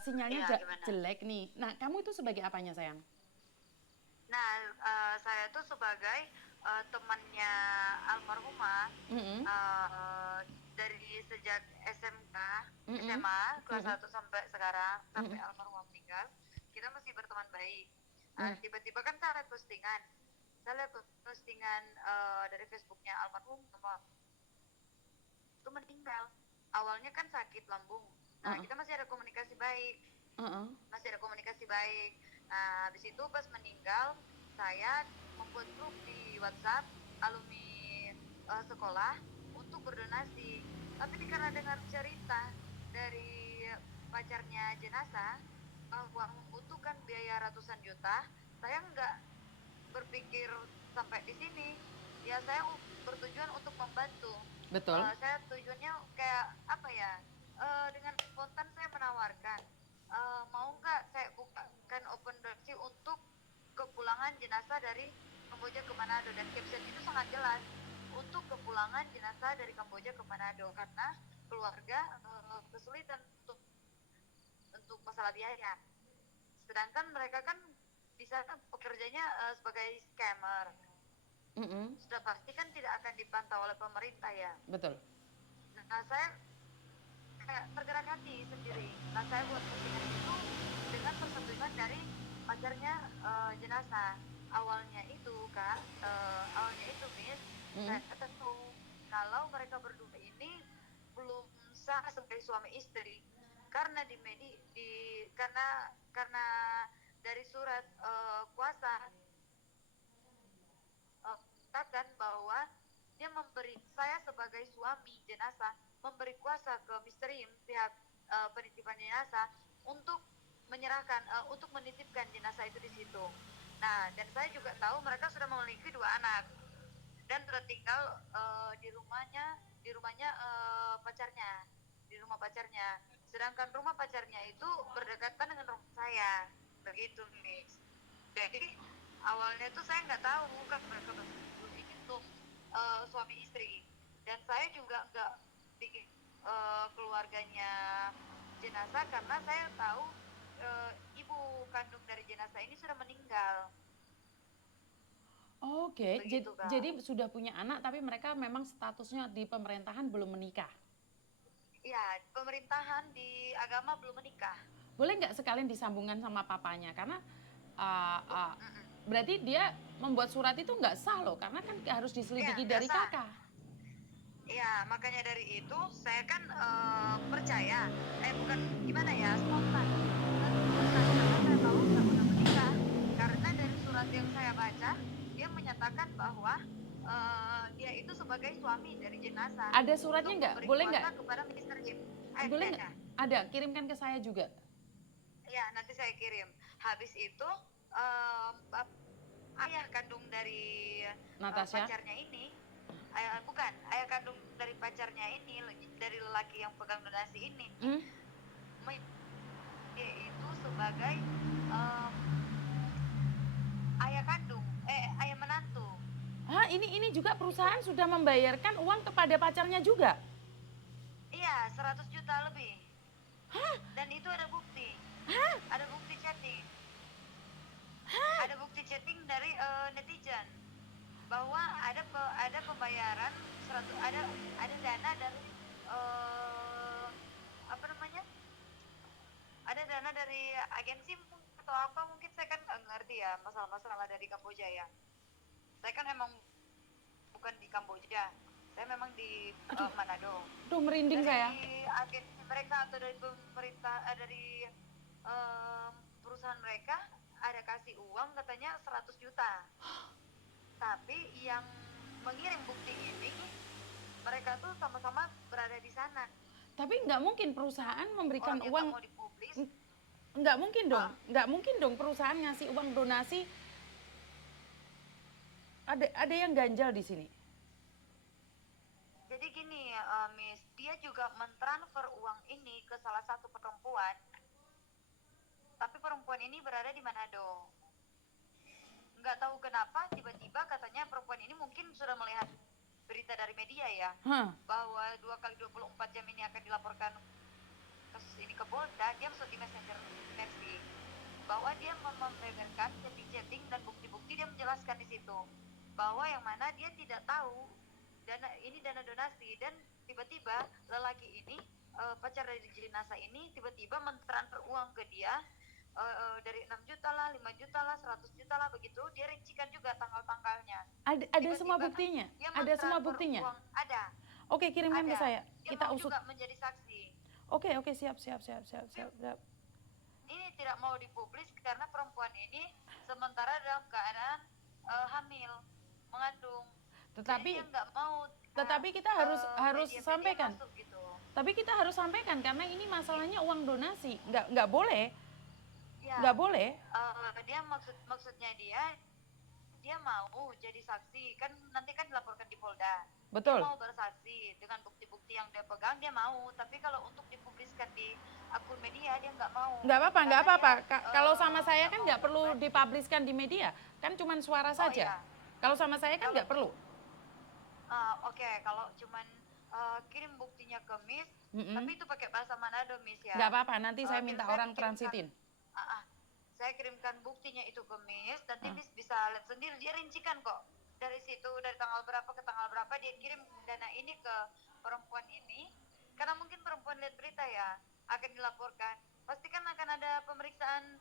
sinyalnya Iya, gimana? jelek nih. Nah, kamu itu sebagai apanya, sayang? Nah, saya tuh sebagai temannya almarhumah Mm-mm. eh, dari sejak SMK, Mm-mm. SMA kelas Mm-mm. 1 sampai sekarang, sampai Mm-mm. almarhumah meninggal, kita masih berteman baik. Mm. Tiba-tiba kan saya lihat postingan dari Facebooknya almarhum sama itu meninggal. Awalnya kan sakit lambung. Nah, Uh-uh. kita masih ada komunikasi baik. Uh-uh. Masih ada komunikasi baik. Nah, habis itu pas meninggal, saya membuat grup di WhatsApp alumni sekolah untuk berdonasi. Tapi karena dengar cerita dari pacarnya jenazah bahwa membutuhkan biaya ratusan juta, saya nggak berpikir sampai di sini. Ya, saya bertujuan untuk membantu. Betul. Saya tujuannya kayak apa ya? Dengan spontan saya menawarkan, mau nggak saya bukakan open donasi untuk kepulangan jenazah dari Kamboja ke Manado, dan caption itu sangat jelas untuk kepulangan jenazah dari Kamboja ke Manado karena keluarga kesulitan untuk masalah biaya. Sedangkan mereka kan di sana pekerjanya sebagai scammer. Mm-mm. Sudah pasti kan tidak akan dipantau oleh pemerintah ya. Betul. Nah, saya kayak tergerak hati sendiri. Nah, saya buat postingan itu dengan persetujuan dari pacarnya jenazah. Awalnya itu Miss, Mm-mm. saya tahu kalau mereka berdua ini belum sah sebagai suami istri karena karena dari surat kuasa katakan bahwa dia memberi, saya sebagai suami jenazah memberi kuasa ke misteri pihak penitipan jenazah untuk untuk menitipkan jenazah itu di situ. Nah, dan saya juga tahu mereka sudah memiliki 2 anak dan sudah tinggal di rumahnya di rumah pacarnya. Sedangkan rumah pacarnya itu berdekatan dengan rumah saya, begitu, Miss. Jadi awalnya tuh saya nggak tahu kan mereka berdua ini belum suami istri, dan saya juga nggak bikin keluarganya jenazah karena saya tahu ibu kandung dari jenazah ini sudah meninggal, Oke, begitu jadi Kak. sudah punya anak tapi mereka memang statusnya di pemerintahan belum menikah. Ya, pemerintahan di agama belum menikah. Boleh nggak sekalian disambungkan sama papanya? Karena uh, uh, Mm-mm. berarti dia membuat surat itu nggak sah loh, karena kan harus Ya, diselidiki nggak dari sah. kakak. Ya, makanya dari itu saya kan percaya, bukan gimana ya, spontan. Spontan karena saya tahu nggak pernah menikah. Karena dari surat yang saya baca, dia menyatakan bahwa dia itu sebagai suami dari jenazah Ada suratnya untuk nggak? memberi Boleh nggak? kuasa kepada Mister Im. Boleh nggak? Ada. Ada, kirimkan ke saya juga. Ya, nanti saya kirim. Habis itu ayah kandung dari Natasha. pacarnya ini, bukan ayah kandung dari pacarnya ini, dari lelaki yang pegang donasi ini, Hmm? dia itu sebagai um, ayah menantu. Ah, ini juga Itu, perusahaan sudah membayarkan uang kepada pacarnya juga. iya, 100 juta lebih. Hah? Dan itu ada bukti, Hah? ada bukti chatting, Hah? ada bukti chatting dari netizen bahwa ada pembayaran 100, ada dana dari uh, apa namanya, ada dana dari agensi atau apa, mungkin saya kan nggak ngerti ya masalah-masalah dari Kamboja ya. Saya kan emang bukan di Kamboja, saya memang di Aduh, Manado. aduh merinding Dari saya. agensi mereka atau dari pemerintah, dari um, perusahaan mereka ada kasih uang katanya 100 juta. Tapi yang mengirim bukti ini mereka tuh sama-sama berada di sana. Tapi nggak mungkin perusahaan memberikan Orangnya nggak uang. mau dipublis. Nggak mungkin dong, uh, nggak mungkin dong perusahaan ngasih uang donasi. Ada yang ganjal di sini. jadi gini, Miss, dia juga mentransfer uang ini ke salah satu perempuan, tapi perempuan ini berada di Manado. Nggak tahu kenapa tiba-tiba katanya perempuan ini mungkin sudah melihat berita dari media ya, Hah? bahwa 2 kali 24 jam ini akan dilaporkan kasus ini ke Polda, dia masuk di Messenger Mercy bahwa dia membeberkan chatting-chatting dan bukti-bukti, dia menjelaskan di situ bahwa yang mana dia tidak tahu dana donasi, dan tiba-tiba lelaki ini, pacar dari jenazah ini tiba-tiba mentransfer uang ke dia, dari 6 juta lah, 5 juta lah, 100 juta lah, begitu dia rincikan juga tanggal-tanggalnya. Ada semua buktinya? Dia Ada semua mentransfer buktinya? uang, ada. Oke, kirimkan ke saya. Dia Kita mau usut. juga menjadi saksi. Oke, siap. Ini tidak mau dipublis karena perempuan ini sementara dalam keadaan hamil, mengandung. Tetapi jadi dia nggak mau kita harus media-media sampaikan. masuk gitu. Tapi kita harus sampaikan karena ini masalahnya uang donasi. Nggak boleh. Ya, Nggak boleh. dia maksudnya dia mau jadi saksi, kan nanti kan dilaporkan di Polda. Betul. Dia mau bersaksi dengan bukti-bukti yang dia pegang, dia mau. Tapi kalau untuk dipubliskan di akun media, dia nggak mau. Nggak apa-apa. Kalau sama saya kan nggak perlu publis. dipubliskan di media, kan cuma suara saja. Iya. Kalau sama saya kan nggak perlu. Oke, kalau cuman kirim buktinya ke Miss, tapi itu pakai bahasa Manado, Miss, ya. Nggak apa-apa, nanti saya minta saya orang transitin. Saya kirimkan buktinya itu ke Miss, nanti Miss bisa lihat sendiri, dia rincikan kok. Dari situ, dari tanggal berapa ke tanggal berapa dia kirim dana ini ke perempuan ini. Karena mungkin perempuan lihat berita ya, akan dilaporkan. Pasti kan akan ada pemeriksaan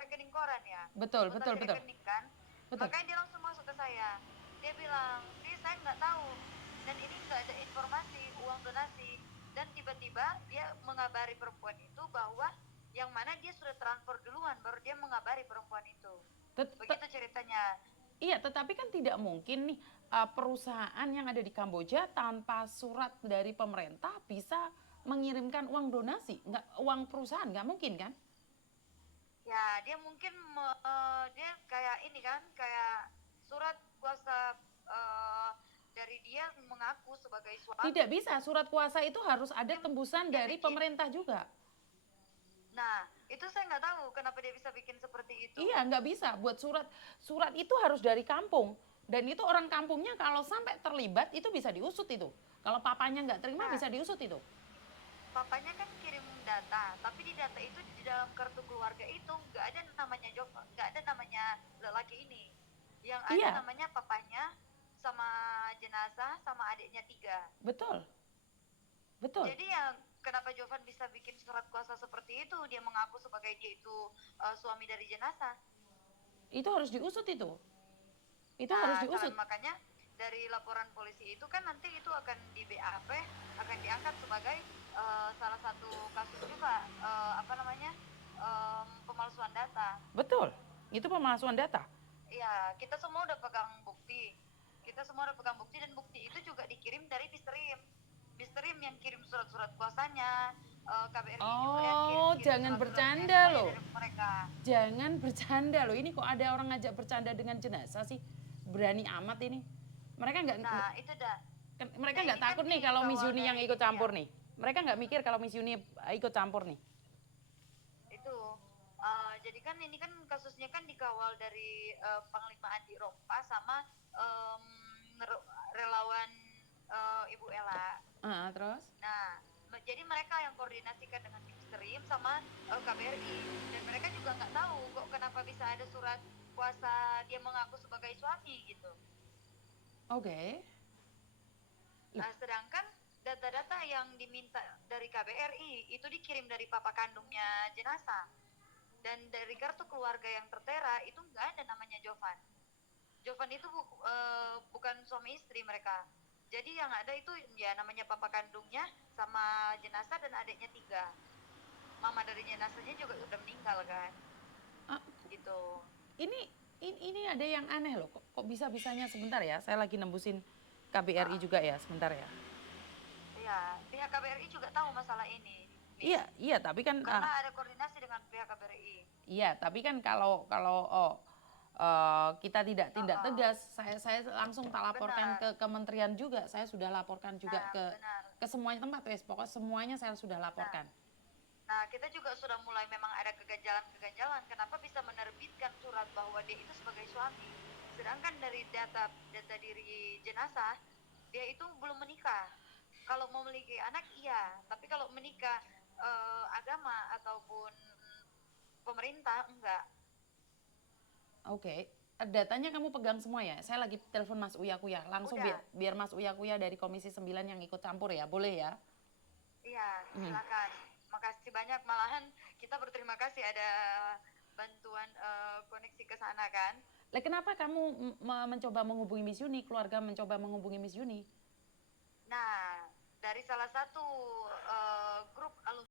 rekening koran ya. Betul. Rekening kan. Betul. Makanya dia langsung masuk ke saya. Dia bilang, sih saya nggak tahu. Dan ini nggak ada informasi uang donasi. Dan tiba-tiba dia mengabari perempuan itu bahwa yang mana dia sudah transfer duluan, baru dia mengabari perempuan itu. Begitu ceritanya. Iya, tetapi kan tidak mungkin nih perusahaan yang ada di Kamboja tanpa surat dari pemerintah bisa mengirimkan uang donasi, uang perusahaan, nggak mungkin kan? Ya, dia mungkin dia kayak ini kan, kayak surat kuasa dari dia mengaku sebagai suami. Tidak bisa, surat kuasa itu harus ada tembusan dari pemerintah juga. Nah, itu saya nggak tahu kenapa dia bisa bikin seperti itu. Iya, nggak bisa. Buat surat itu harus dari kampung. Dan itu orang kampungnya kalau sampai terlibat itu bisa diusut itu. Kalau papanya nggak terima bisa diusut itu. Papanya kan kirim data, tapi di data itu di dalam kartu keluarga itu nggak ada namanya Jova, nggak ada namanya lelaki ini. Yang ada namanya papanya sama jenazah sama adiknya 3. Betul. Jadi yang kenapa Jovan bisa bikin surat kuasa seperti itu? Dia mengaku sebagai dia itu suami dari jenazah. Itu harus diusut itu. Harus diusut. Makanya dari laporan polisi itu kan nanti itu akan di BAP, akan diangkat sebagai salah satu kasus juga pemalsuan data. Betul. Itu pemalsuan data. Iya, kita semua udah pegang bukti. Dan bukti itu juga dikirim dari Bistrim yang kirim surat-surat kuasanya, KBRI juga yang kirim jangan bercanda loh. Jangan bercanda loh. Ini kok ada orang ngajak bercanda dengan jenazah sih? Berani amat ini. Mereka nggak. Nah, itu dah. Mereka nggak takut nih kalau Miss Yuni yang ikut campur nih. Mereka nggak mikir kalau Miss Yuni ikut campur nih. Itu. Jadi kan ini kan kasusnya kan dikawal dari Panglima Andi Rompa sama relawan Ibu Ella. Terus? Nah, jadi mereka yang koordinasikan dengan Bistrim sama KBRI, dan mereka juga nggak tahu kok kenapa bisa ada surat kuasa dia mengaku sebagai suami gitu. Oke. Nah, sedangkan data-data yang diminta dari KBRI itu dikirim dari papa kandungnya jenazah, dan dari kartu keluarga yang tertera itu nggak ada namanya Jovan. Jovan itu bukan suami istri mereka. Jadi yang ada itu ya namanya papa kandungnya sama jenazah dan adiknya 3. Mama dari jenazahnya juga udah meninggal kan. Gitu. Ini ada yang aneh loh. Kok bisa-bisanya sebentar ya. Saya lagi nembusin KBRI juga ya, sebentar ya. Iya, pihak KBRI juga tahu masalah ini. Iya, tapi kan karena ada koordinasi dengan pihak KBRI. Iya, tapi kan kalau kita tidak tindak tegas, saya langsung tak laporkan ke kementerian juga. Saya sudah laporkan juga ke semuanya tempat, pokoknya semuanya saya sudah laporkan. Nah, kita juga sudah mulai memang ada keganjalan. Kenapa bisa menerbitkan surat bahwa dia itu sebagai suami, sedangkan dari data diri jenazah dia itu belum menikah. Kalau mau memiliki anak iya, tapi kalau menikah agama ataupun pemerintah, enggak. Oke. Datanya kamu pegang semua ya? Saya lagi telepon Mas Uya Kuya. Langsung biar, Udah, biar Mas Uya Kuya dari Komisi 9 yang ikut campur ya. Boleh ya? iya, Hmm. silakan. Makasih banyak, malahan kita berterima kasih ada bantuan koneksi ke sana kan. Lah kenapa kamu mencoba menghubungi Miss Yuni, keluarga mencoba menghubungi Miss Yuni? Nah, dari salah satu grup alumni